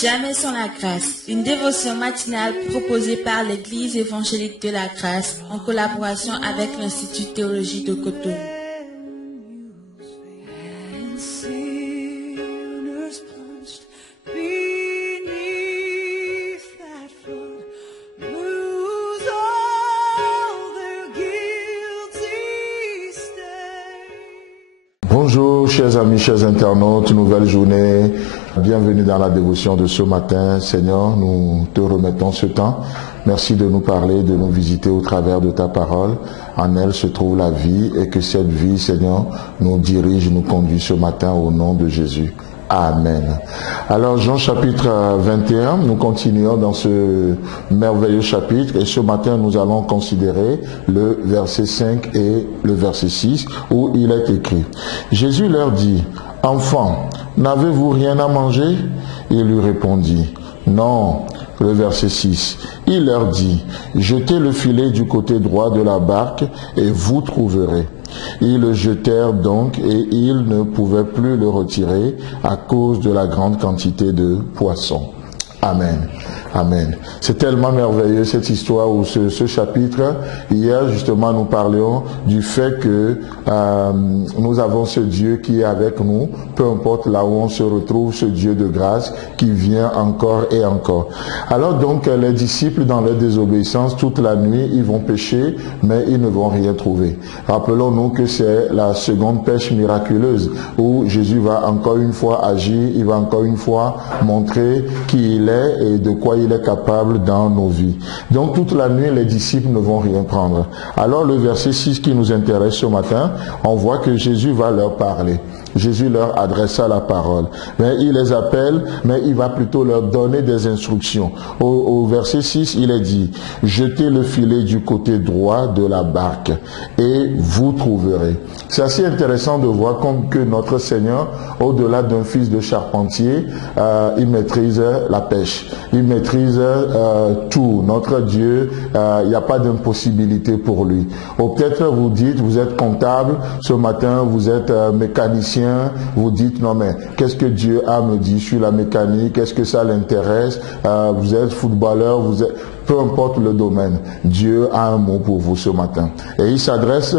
Jamais sans la grâce, une dévotion matinale proposée par l'Église évangélique de la grâce en collaboration avec l'Institut théologie de Cotonou. Bonjour chers amis, chers internautes, nouvelle journée, bienvenue dans la dévotion de ce matin. Seigneur, nous te remettons ce temps. Merci de nous parler, de nous visiter au travers de ta parole. En elle se trouve la vie et que cette vie, Seigneur, nous dirige, nous conduit ce matin au nom de Jésus. Amen. Alors Jean chapitre 21, nous continuons dans ce merveilleux chapitre et ce matin nous allons considérer le verset 5 et le verset 6 où il est écrit. Jésus leur dit, « Enfants, n'avez-vous rien à manger ?» Il lui répondit, « Non. » Le verset 6, il leur dit, « Jetez le filet du côté droit de la barque et vous trouverez. » Ils le jetèrent donc et ils ne pouvaient plus le retirer à cause de la grande quantité de poissons. Amen. Amen. C'est tellement merveilleux cette histoire ou ce chapitre. Hier justement nous parlions du fait que nous avons ce Dieu qui est avec nous, peu importe là où on se retrouve, ce Dieu de grâce qui vient encore et encore. Alors donc les disciples dans leur désobéissance toute la nuit ils vont pêcher mais ils ne vont rien trouver. Rappelons-nous que c'est la seconde pêche miraculeuse où Jésus va encore une fois agir, il va encore une fois montrer qui il est et de quoi il est capable dans nos vies. Donc toute la nuit, les disciples ne vont rien prendre. Alors le verset 6 qui nous intéresse ce matin, on voit que Jésus va leur parler. Jésus leur adressa la parole. Mais il les appelle, mais il va plutôt leur donner des instructions. Au verset 6, il est dit, « Jetez le filet du côté droit de la barque et vous trouverez. » C'est assez intéressant de voir comme que notre Seigneur, au-delà d'un fils de charpentier, il maîtrise la pêche. Il maîtrise tout. Notre Dieu, il n'y a pas d'impossibilité pour lui. Ou peut-être vous dites, vous êtes comptable, ce matin vous êtes mécanicien, vous dites non mais qu'est-ce que Dieu a me dit sur la mécanique, est-ce que ça l'intéresse, vous êtes footballeur, vous êtes... peu importe le domaine, Dieu a un mot pour vous ce matin. Et il s'adresse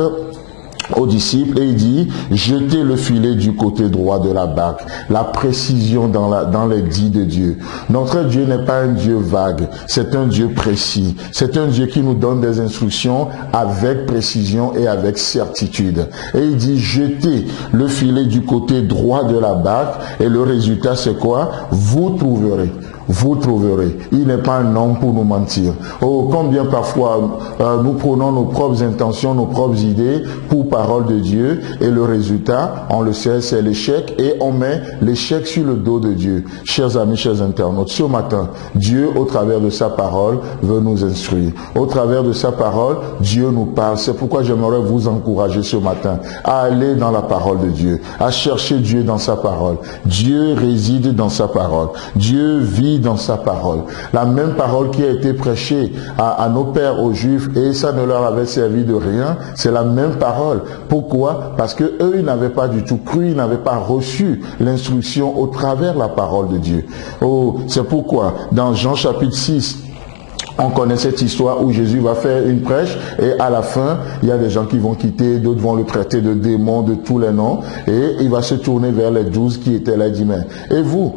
aux disciples et il dit, jetez le filet du côté droit de la barque. La précision dans les dits de Dieu. Notre Dieu n'est pas un Dieu vague, c'est un Dieu précis. C'est un Dieu qui nous donne des instructions avec précision et avec certitude. Et il dit, jetez le filet du côté droit de la barque et le résultat c'est quoi? Vous trouverez. Vous trouverez. Il n'est pas un homme pour nous mentir. Oh, combien parfois nous prenons nos propres intentions, nos propres idées pour parole de Dieu et le résultat, on le sait, c'est l'échec et on met l'échec sur le dos de Dieu. Chers amis, chers internautes, ce matin, Dieu, au travers de sa parole, veut nous instruire. Au travers de sa parole, Dieu nous parle. C'est pourquoi j'aimerais vous encourager ce matin à aller dans la parole de Dieu, à chercher Dieu dans sa parole. Dieu réside dans sa parole. Dieu vit dans sa parole. La même parole qui a été prêchée à nos pères, aux Juifs, et ça ne leur avait servi de rien, c'est la même parole. Pourquoi? Parce que eux, ils n'avaient pas du tout cru, ils n'avaient pas reçu l'instruction au travers de la parole de Dieu. Oh, c'est pourquoi, dans Jean chapitre 6, on connaît cette histoire où Jésus va faire une prêche et à la fin, il y a des gens qui vont quitter, d'autres vont le traiter de démon, de tous les noms, et il va se tourner vers les 12 qui étaient là et dit, mais, et vous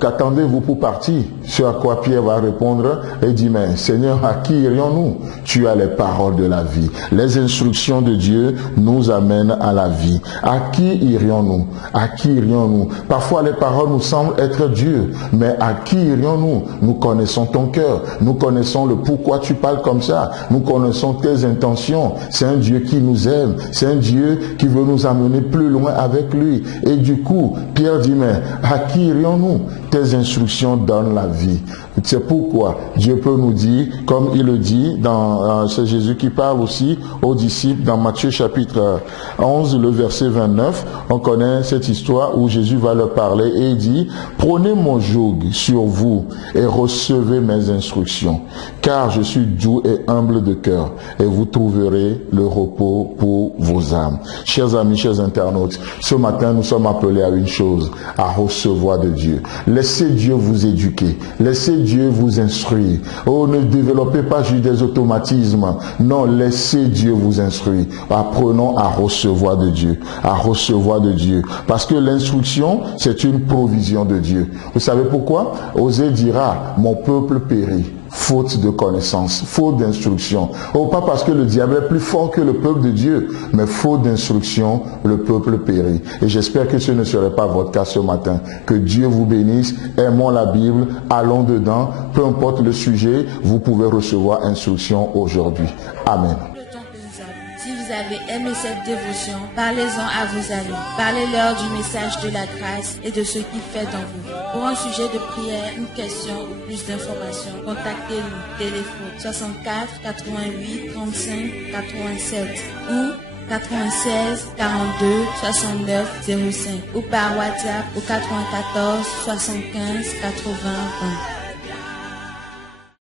qu'attendez-vous pour partir? Ce à quoi Pierre va répondre et dit, mais Seigneur, à qui irions-nous? Tu as les paroles de la vie. Les instructions de Dieu nous amènent à la vie. À qui irions-nous? À qui irions-nous? Parfois les paroles nous semblent être dures, mais à qui irions-nous? Nous connaissons ton cœur, nous connaissons le pourquoi tu parles comme ça, nous connaissons tes intentions. C'est un Dieu qui nous aime, c'est un Dieu qui veut nous amener plus loin avec lui. Et du coup, Pierre dit, mais à qui irions-nous? tes instructions donnent la vie. C'est pourquoi Dieu peut nous dire, comme il le dit, c'est Jésus qui parle aussi aux disciples dans Matthieu chapitre 11, le verset 29. On connaît cette histoire où Jésus va leur parler et il dit, prenez mon joug sur vous et recevez mes instructions, car je suis doux et humble de cœur et vous trouverez le repos pour vos âmes. Chers amis, chers internautes, ce matin nous sommes appelés à une chose, à recevoir de Dieu. Laissez Dieu vous éduquer, laissez Dieu vous instruire. Oh, ne développez pas juste des automatismes. Non, laissez Dieu vous instruire. Apprenons à recevoir de Dieu, à recevoir de Dieu. Parce que l'instruction, c'est une provision de Dieu. Vous savez pourquoi? Osée dira, mon peuple périt. Faute de connaissance, faute d'instruction. Oh, pas parce que le diable est plus fort que le peuple de Dieu, mais faute d'instruction, le peuple périt. Et j'espère que ce ne serait pas votre cas ce matin. Que Dieu vous bénisse. Aimons la Bible, allons dedans. Peu importe le sujet, vous pouvez recevoir instruction aujourd'hui. Amen. Si vous avez aimé cette dévotion, parlez-en à vos amis. Parlez-leur du message de la grâce et de ce qu'il fait dans vous. Pour un sujet de prière, une question ou plus d'informations, contactez-nous. Téléphone 64 88 35 87 ou 96 42 69 05 ou par WhatsApp au 94 75 80 20.